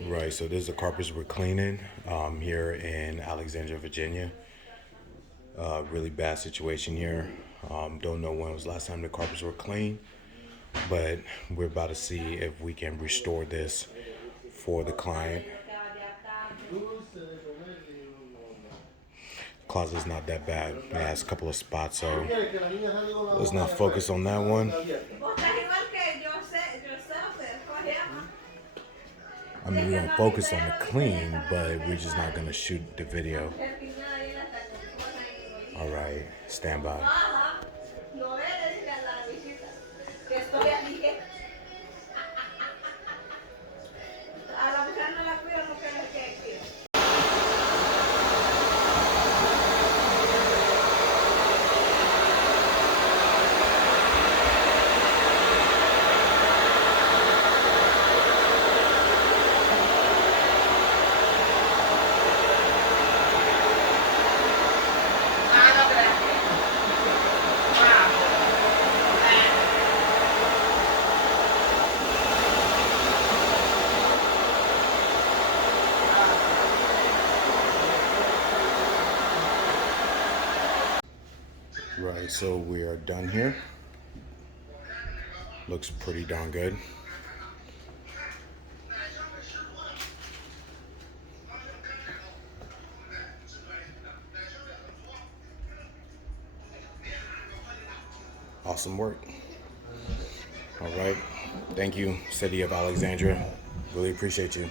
Right, so this is the carpets we're cleaning here in Alexandria, Virginia. Really bad situation here. Don't know when was the last time the carpets were clean, but we're about to see if we can restore this for the client. Closet's not that bad. It has a couple of spots, so let's not focus on that one. I mean, we're gonna focus on the clean, but we're just not gonna shoot the video. All right, stand by. Right, so we are done here. Looks pretty darn good. Awesome work. All right. Thank you, City of Alexandria. Really appreciate you.